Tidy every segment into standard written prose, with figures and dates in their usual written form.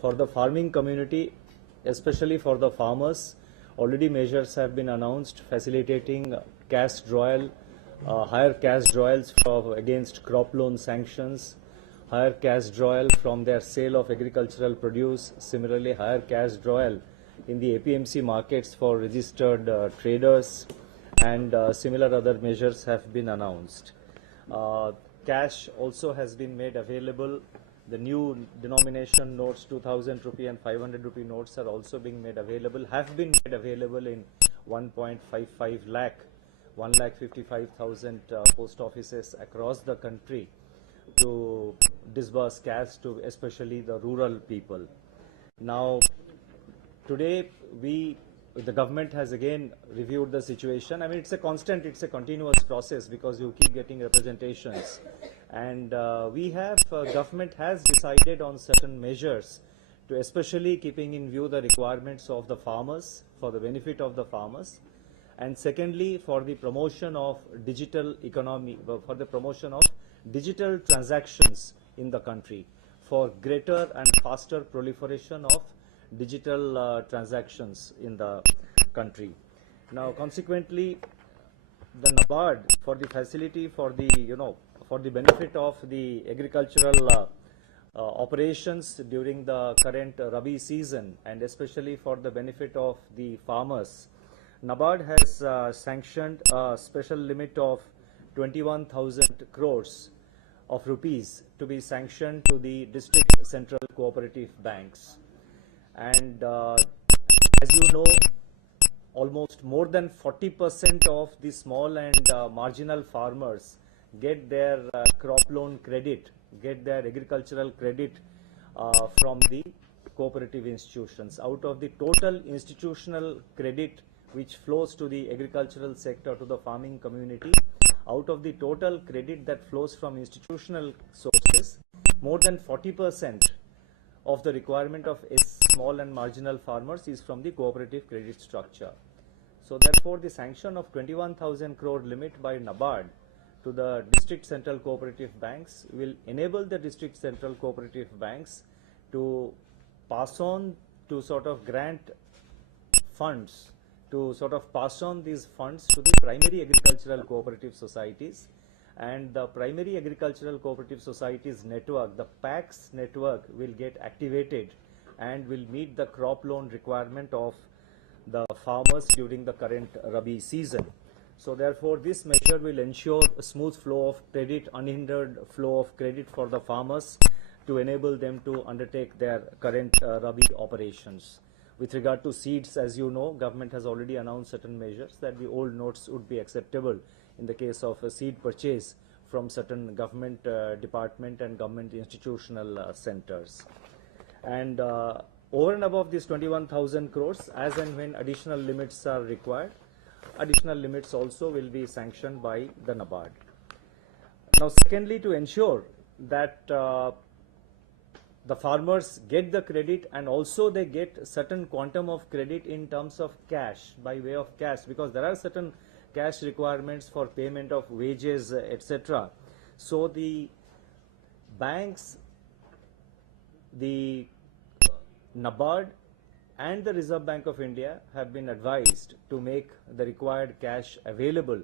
for the farming community, especially for the farmers, already measures have been announced facilitating cash drawal, higher cash drawals against crop loan sanctions, higher cash drawal from their sale of agricultural produce, similarly higher cash drawal in the APMC markets for registered traders, and similar other measures have been announced. Cash also has been made available. The new denomination notes, 2000 rupee and 500 rupee notes, are also being made available, have been made available in 1.55 lakh, 1,55,000 post offices across the country to disburse cash to especially the rural people. Now, today the government has again reviewed the situation. I mean, it's a continuous process because you keep getting representations. And government has decided on certain measures to especially keeping in view the requirements of the farmers, for the benefit of the farmers. And secondly, for the promotion of digital economy, for the promotion of digital transactions in the country, for greater and faster proliferation of digital transactions in the country. Now, consequently, the NABARD, for the facility for the for the benefit of the agricultural operations during the current Rabi season, and especially for the benefit of the farmers, NABARD has sanctioned a special limit of 21,000 crores of rupees to be sanctioned to the district central cooperative banks. And as you know, almost more than 40% of the small and marginal farmers get their crop loan credit, get their agricultural credit from the cooperative institutions. Out of the total institutional credit which flows to the agricultural sector, to the farming community, out of the total credit that flows from institutional sources, more than 40% of the requirement of small and marginal farmers is from the cooperative credit structure. So therefore, the sanction of 21,000 crore limit by NABARD to the district central cooperative banks will enable the district central cooperative banks to pass on, to sort of grant funds, to sort of pass on these funds to the primary agricultural cooperative societies. And the primary agricultural cooperative societies network, the PACS network, will get activated and will meet the crop loan requirement of the farmers during the current Rabi season. So therefore, this measure will ensure a smooth flow of credit, unhindered flow of credit for the farmers to enable them to undertake their current Rabi operations. With regard to seeds, as you know, government has already announced certain measures that the old notes would be acceptable in the case of a seed purchase from certain government department and government institutional centers. And over and above these 21,000 crores, as and when additional limits are required, additional limits also will be sanctioned by the NABARD. Now, secondly, to ensure that the farmers get the credit and also they get certain quantum of credit in terms of cash, by way of cash, because there are certain cash requirements for payment of wages, etc. So the banks, the NABARD and the Reserve Bank of India have been advised to make the required cash available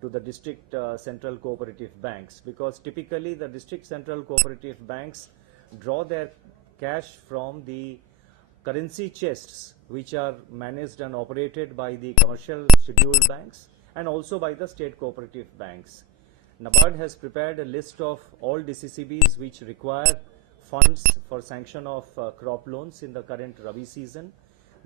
to the district central cooperative banks, because typically the district central cooperative banks draw their cash from the currency chests which are managed and operated by the commercial scheduled banks and also by the state cooperative banks. NABARD has prepared a list of all DCCBs which require funds for sanction of crop loans in the current Rabi season.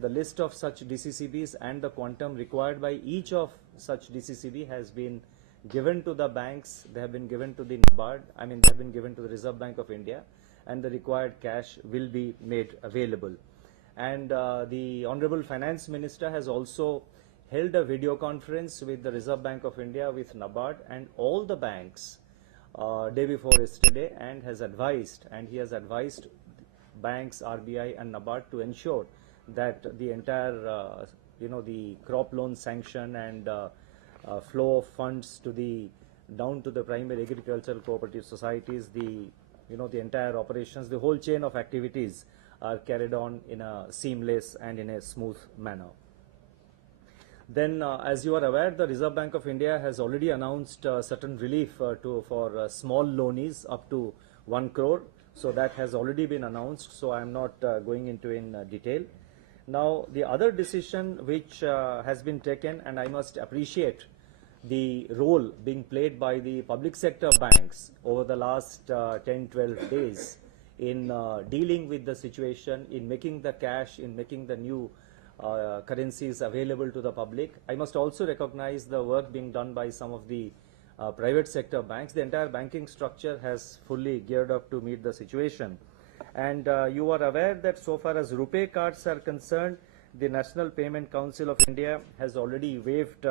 The list of such DCCBs and the quantum required by each of such DCCB has been given to the banks. They have been given to the NABARD, they have been given to the Reserve Bank of India, and the required cash will be made available. And the Honorable Finance Minister has also held a video conference with the Reserve Bank of India, with NABARD and all the banks day before yesterday, and has advised, banks, RBI and NABARD to ensure that the entire the crop loan sanction and flow of funds to the down to the primary agricultural cooperative societies, the entire operations, the whole chain of activities are carried on in a seamless and in a smooth manner. Then, as you are aware, the Reserve Bank of India has already announced certain relief for small loanees up to 1 crore. So that has already been announced. So I am not going into in detail. Now, the other decision which has been taken, and I must appreciate the role being played by the public sector banks over the last 10-12 days in dealing with the situation, in making the cash, in making the new currencies available to the public. I must also recognize the work being done by some of the private sector banks. The entire banking structure has fully geared up to meet the situation. And you are aware that so far as RuPay cards are concerned, the National Payment Council of India has already waived,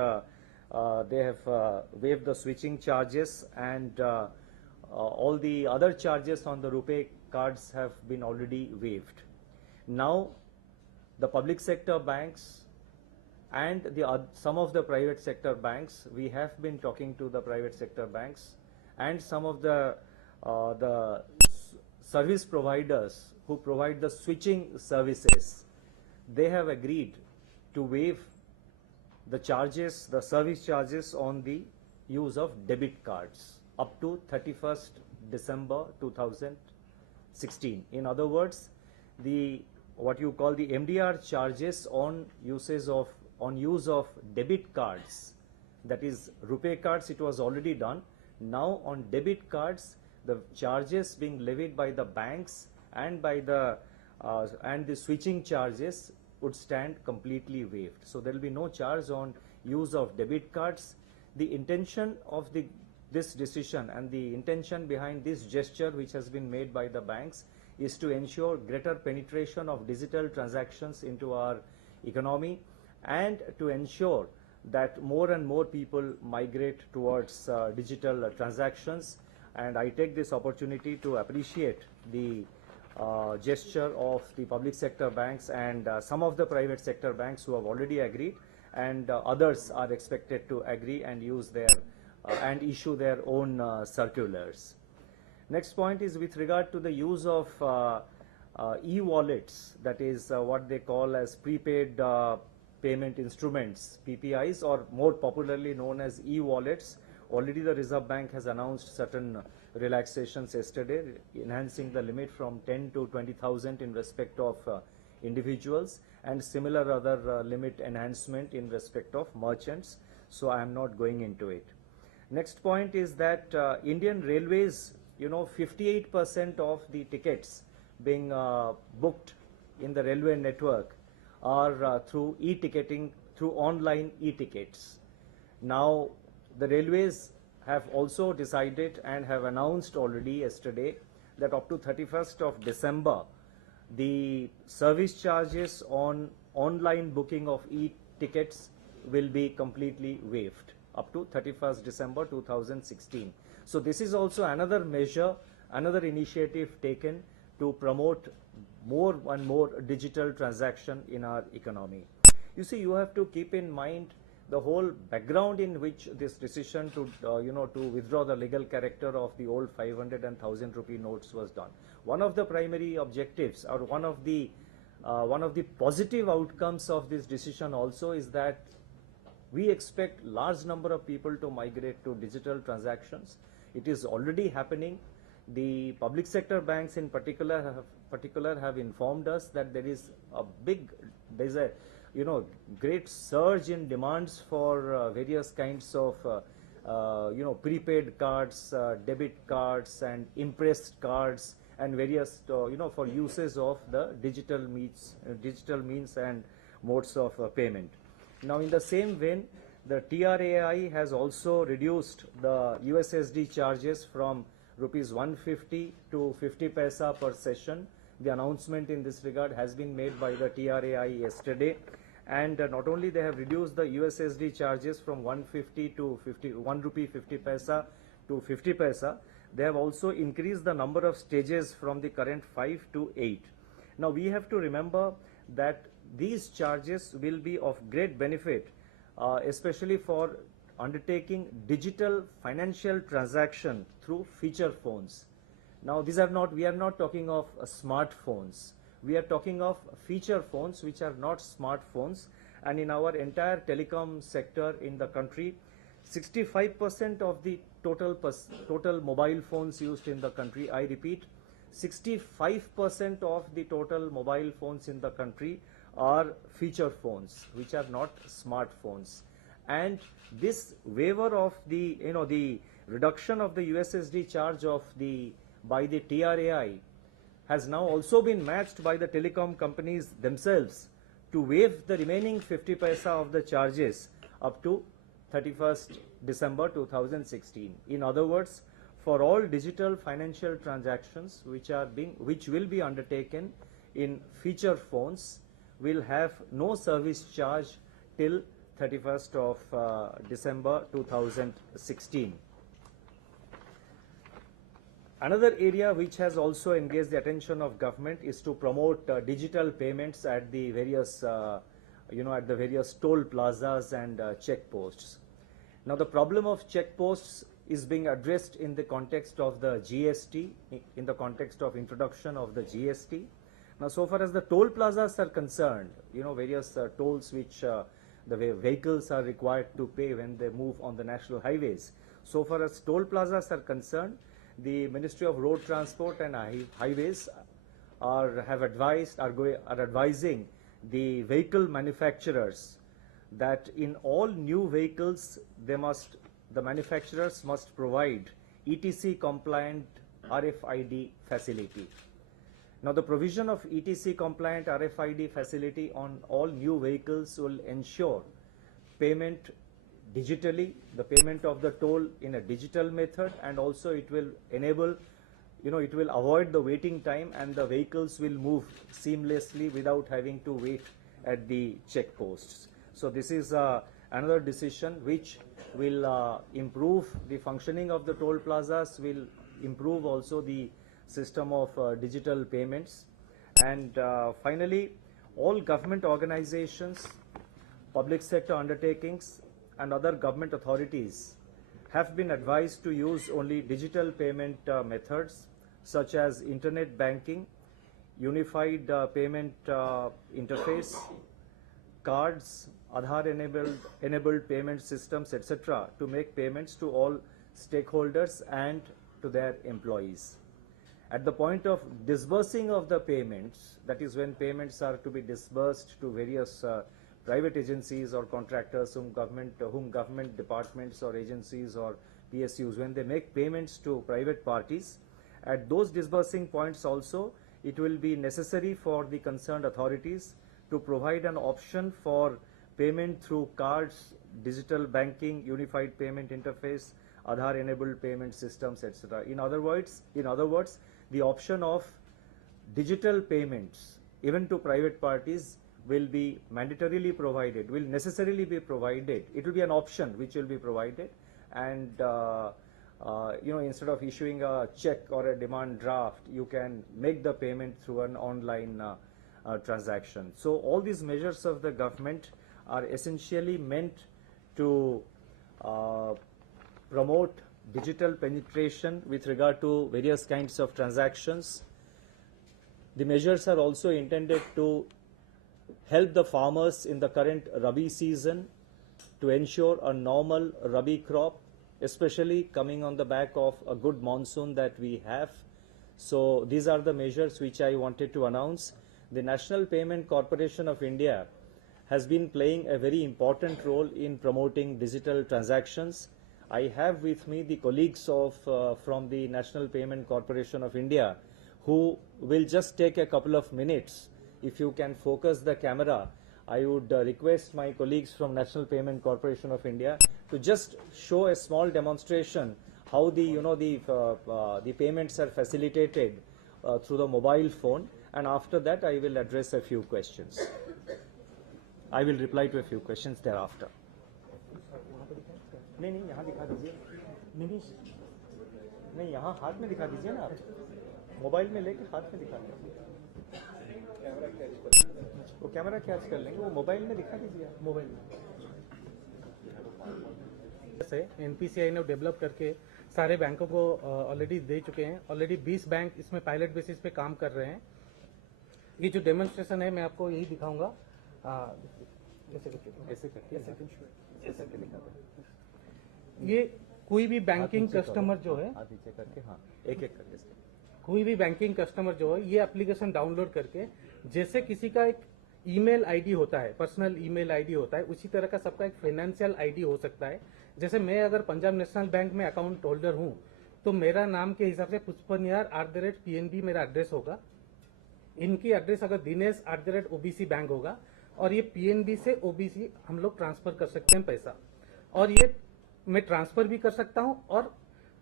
waived the switching charges, and all the other charges on the RuPay cards have been already waived. Now, the public sector banks and some of the private sector banks, we have been talking to the private sector banks and some of the service providers who provide the switching services. They have agreed to waive the charges, the service charges on the use of debit cards up to 31st December 2016. In other words, what you call the MDR charges on use of debit cards, that is RuPay cards, it was already done. Now on debit cards, the charges being levied by the banks and by the switching charges would stand completely waived. So there will be no charge on use of debit cards. The intention of this decision and the intention behind this gesture which has been made by the banks is to ensure greater penetration of digital transactions into our economy and to ensure that more and more people migrate towards digital transactions. And I take this opportunity to appreciate the gesture of the public sector banks and some of the private sector banks who have already agreed, and others are expected to agree and use their and issue their own circulars. Next point is with regard to the use of e-wallets, that is what they call as prepaid payment instruments, PPIs, or more popularly known as e-wallets. Already the Reserve Bank has announced certain relaxations yesterday, enhancing the limit from 10 to 20,000 in respect of individuals, and similar other limit enhancement in respect of merchants. So I am not going into it. Next point is that Indian Railways, 58% of the tickets being booked in the railway network are through e-ticketing, through online e-tickets. Now, the railways have also decided and have announced already yesterday that up to 31st of December, the service charges on online booking of e-tickets will be completely waived up to 31st December 2016. So this is also another measure, another initiative taken to promote more and more digital transaction in our economy. You see, you have to keep in mind the whole background in which this decision to to withdraw the legal character of the old 500 and 1000 rupee notes was done. One of the primary objectives, or one of the positive outcomes of this decision also, is that we expect large number of people to migrate to digital transactions. It is already happening. The public sector banks in particular have informed us that there is a great surge in demands for various kinds of prepaid cards, debit cards, and impressed cards, and various for uses of the digital means and modes of payment. Now, in the same vein, the TRAI has also reduced the USSD charges from rupees 150 to 50 paisa per session. The announcement in this regard has been made by the TRAI yesterday. And not only they have reduced the USSD charges from 150 to 1 rupee 50 paisa to 50 paisa, they have also increased the number of stages from the current 5 to 8. Now we have to remember that these charges will be of great benefit, especially for undertaking digital financial transaction through feature phones. Now we are not talking of smartphones. we are talking of feature phones which are not smartphones. And in our entire telecom sector in the country, 65% of the total mobile phones used in the country, I repeat, 65% of the total mobile phones in the country are feature phones which are not smartphones. And this waiver of the the reduction of the USSD charge of by the TRAI has now also been matched by the telecom companies themselves to waive the remaining 50 paisa of the charges up to 31st December 2016. In other words, for all digital financial transactions which will be undertaken in feature phones will have no service charge till 31st of December 2016. Another area which has also engaged the attention of government is to promote digital payments at the various at the various toll plazas and checkposts. Now the problem of checkposts is being addressed in the context of the GST, in the context of introduction of the GST. Now so far as the toll plazas are concerned, various tolls which the vehicles are required to pay when they move on the national highways. So far as toll plazas are concerned, the Ministry of Road Transport and Highways are advising the vehicle manufacturers that in all new vehicles the manufacturers must provide ETC compliant RFID facility. Now the provision of ETC compliant RFID facility on all new vehicles will ensure payment digitally, the payment of the toll in a digital method, and also it will enable, it will avoid the waiting time and the vehicles will move seamlessly without having to wait at the checkposts. So this is another decision which will improve the functioning of the toll plazas, will improve also the system of digital payments. And finally, all government organizations, public sector undertakings and other government authorities have been advised to use only digital payment methods such as internet banking, unified payment interface, cards, Aadhaar enabled payment systems, etc., to make payments to all stakeholders and to their employees. At the point of disbursing of the payments, that is when payments are to be disbursed to various private agencies or contractors whom government departments or agencies or PSUs, when they make payments to private parties, at those disbursing points also it will be necessary for the concerned authorities to provide an option for payment through cards, digital banking, unified payment interface, Aadhaar enabled payment systems, etc. In other words, the option of digital payments even to private parties will be mandatorily provided, will necessarily be provided. It will be an option which will be provided, and instead of issuing a check or a demand draft, you can make the payment through an online transaction. So all these measures of the government are essentially meant to promote digital penetration with regard to various kinds of transactions. The measures are also intended to help the farmers in the current Rabi season to ensure a normal Rabi crop, especially coming on the back of a good monsoon that we have. So these are the measures which I wanted to announce. The National Payment Corporation of India has been playing a very important role in promoting digital transactions. I have with me the colleagues from the National Payment Corporation of India who will just take a couple of minutes. If you can focus the camera, I would request my colleagues from National Payment Corporation of India to just show a small demonstration how the payments are facilitated through the mobile phone, and after that I will address a few questions. I will reply to a few questions thereafter. नहीं यहाँ दिखा दीजिए, नहीं यहाँ हाथ में दिखा दीजिए ना, आप मोबाइल में लेके हाथ में दिखा दीजिए, वो कैमरा कैच कर लेंगे, वो मोबाइल में दिखा दीजिए, मोबाइल में। जैसे एनपीसीआई ने डेवलप करके सारे बैंकों को ऑलरेडी दे चुके हैं। ऑलरेडी 20 बैंक इसमें पायलट बेसिस पे काम कर रहे हैं। ये जो डेमोन्स्ट्रेशन है मैं आपको यही दिखाऊंगा। ऐसे करके ऐसे करके ऐसे करके दिखाता हूं। ये कोई भी बैंकिंग कस्टमर जो है, हाथ नीचे करके, हाँ एक एक करके कोई भी बैंकिंग कस्टमर जो है ये एप्लीकेशन डाउनलोड करके, जैसे किसी का एक ईमेल आईडी होता है, पर्सनल ईमेल आईडी होता है, उसी तरह का सबका एक फाइनेंशियल आईडी हो सकता है। जैसे मैं अगर पंजाब नेशनल बैंक में अकाउंट होल्डर हूं तो मेरा नाम के हिसाब से pushpanyar@pnb मेरा एड्रेस होगा। इनकी एड्रेस अगर दिनेश @OBC बैंक होगा और ये पीएनबी से ओबीसी हम लोग ट्रांसफर कर सकते हैं पैसा, और ये मैं ट्रांसफर भी कर सकता हूं और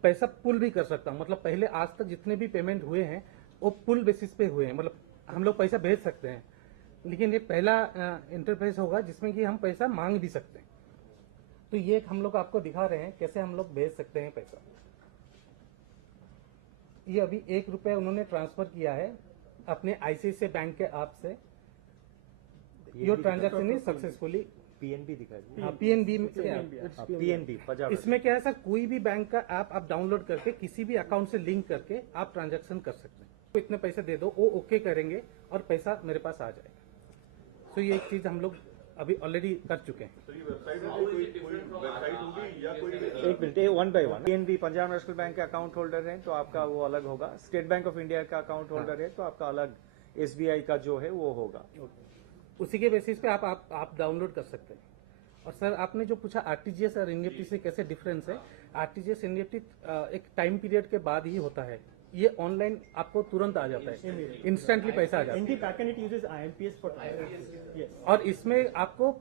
पैसा पुल भी कर सकता हूं। मतलब पहले आज तक जितने भी पेमेंट हुए हैं वो पुल बेसिस पे हुए हैं, मतलब हम लोग पैसा भेज सकते हैं। लेकिन ये पहला इंटरफेस होगा जिसमें कि हम पैसा मांग भी सकते हैं। तो ये हम लोग आपको दिखा रहे हैं कैसे हम लोग भेज सकते हैं पैसा। ये अभी ₹1 उन्होंने ट्रांसफर किया है अपने आईसीआईसीआई बैंक के ऐप से। Your transaction is successfully PNB दिखाई। हाँ, पीएनबी पीएनबी पंजाब। इसमें क्या है सर, कोई भी बैंक का ऐप आप डाउनलोड करके किसी भी अकाउंट से लिंक करके आप ट्रांजैक्शन कर सकते हैं। तो इतने पैसे दे दो, वो ओके करेंगे और पैसा मेरे पास आ जाएगा। तो ये एक चीज हम लोग अभी ऑलरेडी कर चुके हैं। तो ये वेबसाइट में कोई वेबसाइट होगी या कोई एक minute, one by one. PNB Punjab national bank के अकाउंट होल्डर हैं तो आपका वो अलग होगा। स्टेट बैंक ऑफ इंडिया का अकाउंट होल्डर है तो आपका अलग, एसबीआई का जो है वो होगा। उसी के बेसिस पे आप डाउनलोड कर सकते हैं। और सर आपने जो पूछा आरटीजीएस और एनईएफटी से कैसे डिफरेंस है, आरटीजीएस एनईएफटी एक टाइम पीरियड के बाद ही होता है। ये ऑनलाइन आपको तुरंत आ जाता है, इंस्टेंटली पैसा आ जाता है। backend it uses IMPS for yes. और इसमें आपको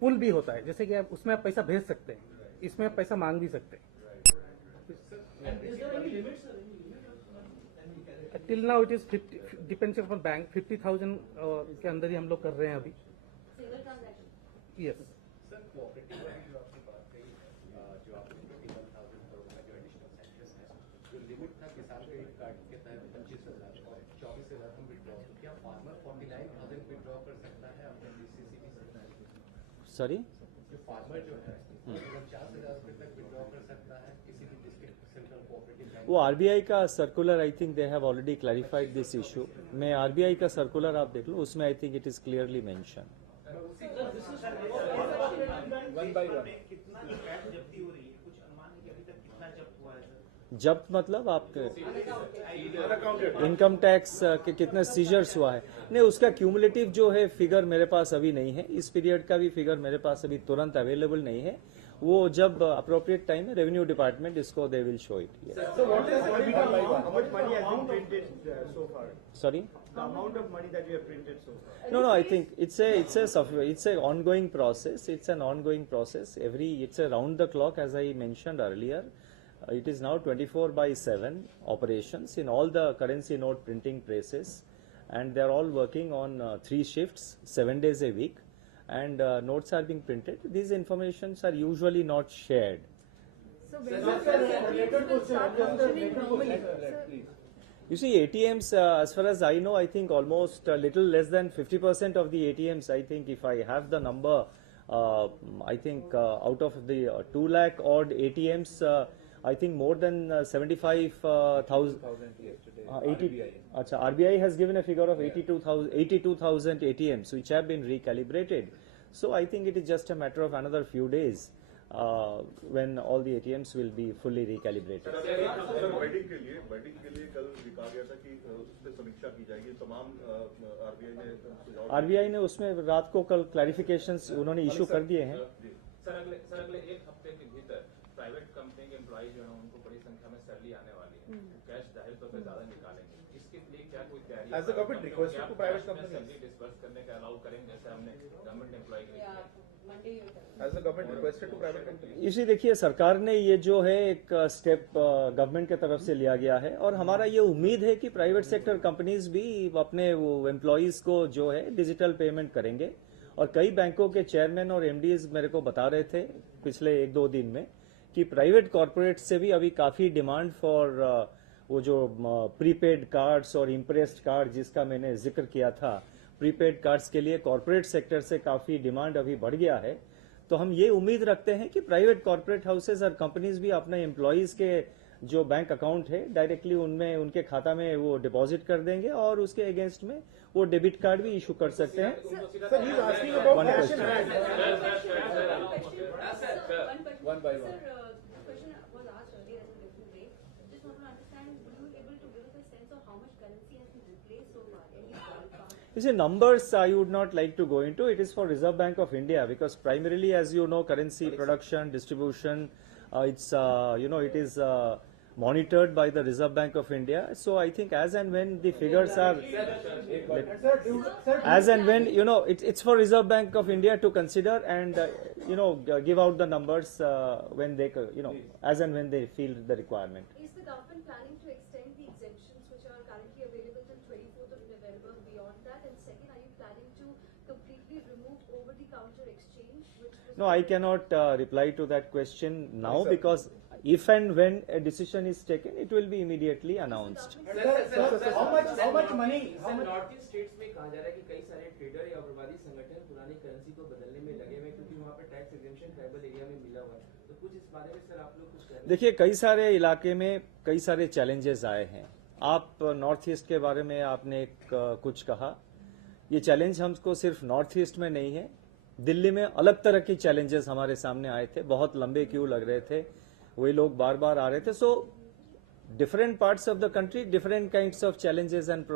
पुल भी होता है, जैसे कि आप उसमें आप पैसा भेज सकते हैं, इसमें आप पैसा मांग भी सकते हैं। Till now it is 50 depends upon bank. 50,000 के अंदर ही हम लोग कर रहे हैं अभी। यस सॉरी, जो फार्मर जो है 50,000 रुपए तक विड्रॉ कर सकता है किसी भी डिस्ट्रिक्ट सेंट्रल कोऑपरेटिव बैंक। वो आरबीआई का circular, I think they have already clarified this issue. मैं आरबीआई का सर्कुलर आप देख लो, उसमें I think it is clearly mention. जब्त मतलब आपके इनकम टैक्स के कितने सीजर्स हुआ है? नहीं, उसका क्यूमुलेटिव जो है फिगर मेरे पास अभी नहीं है। इस पीरियड का भी फिगर मेरे पास अभी तुरंत अवेलेबल नहीं है। वो जब अप्रोप्रिएट टाइम में रेवेन्यू डिपार्टमेंट इसको they will show it. So what is how much money has been printed so far? Sorry, The amount of money that you have printed so far. No, I think it's a ongoing process. It's an ongoing process. It's a round the clock, as I mentioned earlier. It is now 24/7 operations in all the currency note printing presses, and they are all working on 3 shifts, 7 days a week, and notes are being printed. These informations are usually not shared. So when will start functioning normally? You see, ATMs, as far as I know, I think almost a little less than 50% of the ATMs, I think if I have the number, I think out of the 2 lakh odd ATMs, I think more than 75,000. RBI has given a figure of 82,000 ATMs which have been recalibrated. So I think it is just a matter of another few days when all the ATMs will be fully recalibrated. Sir batting के लिए कल कहा गया था कि उस पर समीक्षा की जाएगी। तमाम आरबीआई ने उसमें रात को कल क्लैरिफिकेशंस उन्होंने इशू कर दिए हैं। सर अगले 1 हफ्ते के भीतर प्राइवेट कंपनी के एम्प्लॉय जो है उनको बड़ी संख्या में सैलरी आने वाली है, कैश जाहिर तौर पर ज्यादा निकालेंगे। इसके लिए क्या कोई तैयारी Has the government requested to private companies? Salary disburse करने का अलाउ करेंगे, जैसे हमने गवर्नमेंट एम्प्लॉय के लिए किया? Has the government requested to private companies? इसी देखिए, सरकार ने ये जो है एक स्टेप गवर्नमेंट के तरफ से लिया गया है, और हमारा ये उम्मीद है कि प्राइवेट सेक्टर कंपनीज भी अपने वो एम्प्लॉयज को जो है डिजिटल पेमेंट करेंगे। और कई बैंकों के चेयरमैन और एमडीज मेरे को बता रहे थे पिछले 1-2 दिन में कि प्राइवेट कॉरपोरेट से भी अभी काफी डिमांड फॉर वो जो प्रीपेड कार्ड्स और इम्प्रेस्ड कार्ड जिसका मैंने जिक्र किया था, प्रीपेड कार्ड्स के लिए कॉरपोरेट सेक्टर से काफी डिमांड अभी बढ़ गया है। तो हम ये उम्मीद रखते हैं कि प्राइवेट कॉरपोरेट हाउसेज और कंपनीज भी अपने एम्प्लॉयज के जो बैंक अकाउंट है डायरेक्टली उनमें उनके खाता में वो डिपॉजिट कर देंगे और उसके अगेंस्ट में वो डेबिट कार्ड भी इशू कर सकते हैं. Sir, he's asking about One cash question. in hand. One by one. Sir, the question was asked earlier in a different way. Just want to understand, will you be able to give us a sense of how much currency has been replaced so far? Any ballpark? You see, numbers I would not like to go into. It is for Reserve Bank of India, because primarily, as you know, currency production, distribution, it is monitored by the Reserve Bank of India. So I think as and when the figures are, as and when, it's for Reserve Bank of India to consider and, give out the numbers when they, as and when they feel the requirement. Is the government planning to extend the exemptions which are currently available till 24th of November beyond that? And second, are you planning to completely remove over-the-counter exchange? No, I cannot reply to that question now, because if and when a decision is taken, it will be immediately announced. How much money? How much? North east states में कहा जा रहा है कि कई सारे trader या उग्रवादी संगठन पुरानी करेंसी को बदलने में लगे हुए, क्योंकि वहाँ पे टैक्स एग्जेम्पशन ट्राइबल एरिया में मिला हुआ है. तो कुछ इस बारे में सर आप लोग कुछ करें. देखिए, कई सारे इलाके में कई सारे चैलेंजेस आए हैं. आप नॉर्थ ईस्ट के बारे में आपने कुछ कहा. ये चैलेंज हमको सिर्फ नॉर्थ ईस्ट में नहीं है, दिल्ली में अलग तरह के चैलेंजेस हमारे सामने आए थे. बहुत लंबे क्यू लग रहे थे, वही लोग बार बार आ रहे थे. सो different parts of the country, different kinds of challenges and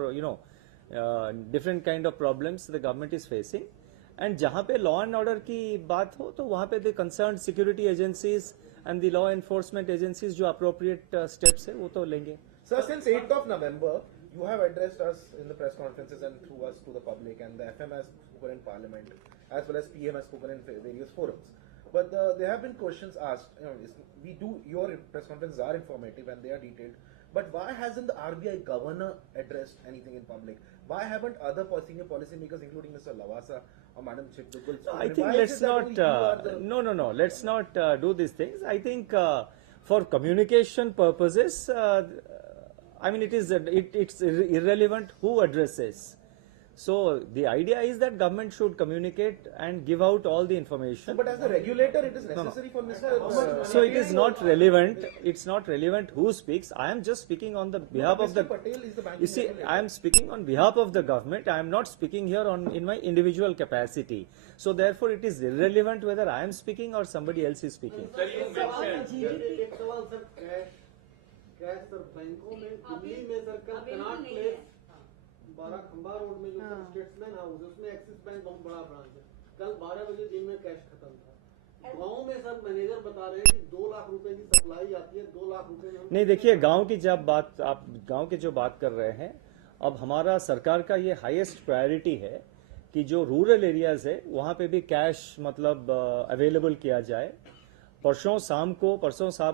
different kind of problems the government is facing. And जहाँ पे law and order की बात हो, तो वहाँ पे the concerned security agencies and the law enforcement agencies जो appropriate steps है वो तो लेंगे. Sir, since 8th of November, you have addressed us in the press conferences and through us to the public, and the FM has spoken in Parliament, as well as PM has spoken in various forums. But there have been questions asked. Your press conferences are informative and they are detailed. But why hasn't the RBI governor addressed anything in public? Why haven't other senior policymakers, including Mr. Lavasa or Madam Chittukul? I think let's not. No. Let's not do these things. I think for communication purposes, it's irrelevant who addresses. So the idea is that government should communicate and give out all the information. But as a regulator, it is necessary for Mr. So it is not relevant. It's not relevant who speaks. I am just speaking on the behalf of the. Patel is the banking You see, regulator. I am speaking on behalf of the government. I am not speaking here in my individual capacity. So therefore, it is irrelevant whether I am speaking or somebody else is speaking. Sir, you mentioned. एक सवाल sir, cash sir बैंकों में दिल्ली में sir कल Connaught place 12 खंबा road में जो statesman house है उसमें एक्सिस बैंक बहुत बड़ा ब्रांच है. कल 12 बजे दिन में कैश खत्म था. गांव में सर मैनेजर बता रहे हैं कि 2 लाख रुपए की सप्लाई आती है, 2 लाख रुपए में. नहीं, देखिए, गांव की जब बात आप गांव की जो बात कर रहे हैं, अब हमारा सरकार का ये हाईएस्ट प्रायोरिटी है कि जो रूरल एरियाज है वहां पे भी कैश अवेलेबल किया जाए. परसों शाम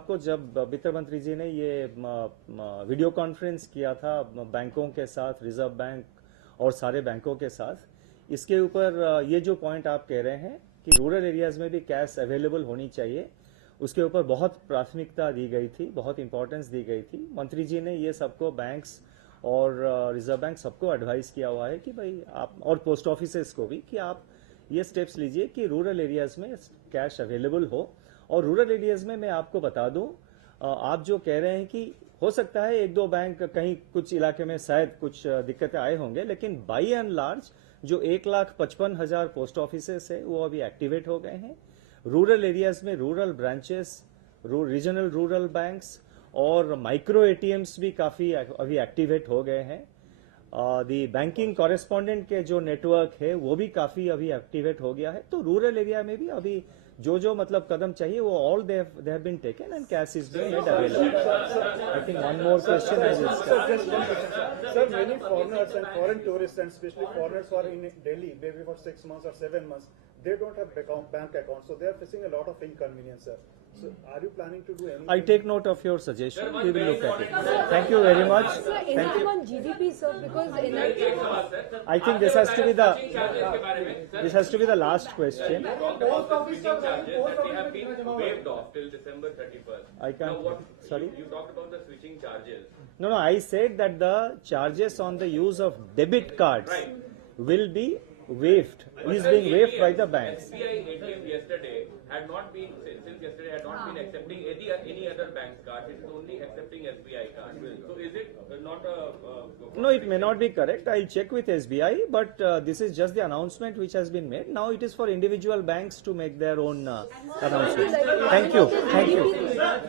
को जब वित्त मंत्री जी ने ये वीडियो कॉन्फ्रेंस किया था बैंकों के साथ, रिजर्व बैंक और सारे बैंकों के साथ, इसके ऊपर ये जो पॉइंट आप कह रहे हैं कि रूरल एरियाज में भी कैश अवेलेबल होनी चाहिए, उसके ऊपर बहुत प्राथमिकता दी गई थी, बहुत इंपॉर्टेंस दी गई थी. मंत्री जी ने ये सबको बैंक्स और रिजर्व बैंक सबको एडवाइस किया हुआ है कि भाई आप, और पोस्ट ऑफिसेस को भी, कि आप ये स्टेप्स लीजिए कि रूरल एरियाज में कैश अवेलेबल हो. और रूरल एरियाज में मैं आपको बता दूं, आप जो कह रहे हैं कि हो सकता है एक दो बैंक कहीं कुछ इलाके में शायद कुछ दिक्कतें आए होंगे, लेकिन बाई एंड लार्ज जो 1,55,000 पोस्ट ऑफिसेस है वो अभी एक्टिवेट हो गए हैं. रूरल एरियाज में rural branches, regional rural banks और माइक्रो एटीएम्स भी काफी अभी एक्टिवेट हो गए हैं. दी बैंकिंग कॉरेस्पॉन्डेंट के जो नेटवर्क है वो भी काफी अभी एक्टिवेट हो गया है. तो रूरल एरिया में भी अभी जो मतलब कदम चाहिए वो all they have been taken and cash is being made available. I think one more question I will Sir, many foreigners and foreign tourists, and especially foreigners who are in Delhi, maybe for 6 months or 7 months, they don't have bank accounts, so they are facing a lot of inconvenience, sir. So, are you planning to do anything? I take note of your suggestion. We will look at it. Thank you very much. Sir, anything on GDP, sir, because I think this has to be the last question. Talked about the switching charges that they have been waived off till December 31st. I can't. Sorry. You talked about the switching charges. No. I said that the charges on the use of debit cards will be waived, is being waived by the banks. SBI ATM yesterday had not been, since yesterday had not been accepting any other bank's cards. It is only accepting SBI cards. So is it not a... No, it may not be correct. I'll check with SBI, but this is just the announcement which has been made. Now it is for individual banks to make their own announcement. Thank you. Thank you.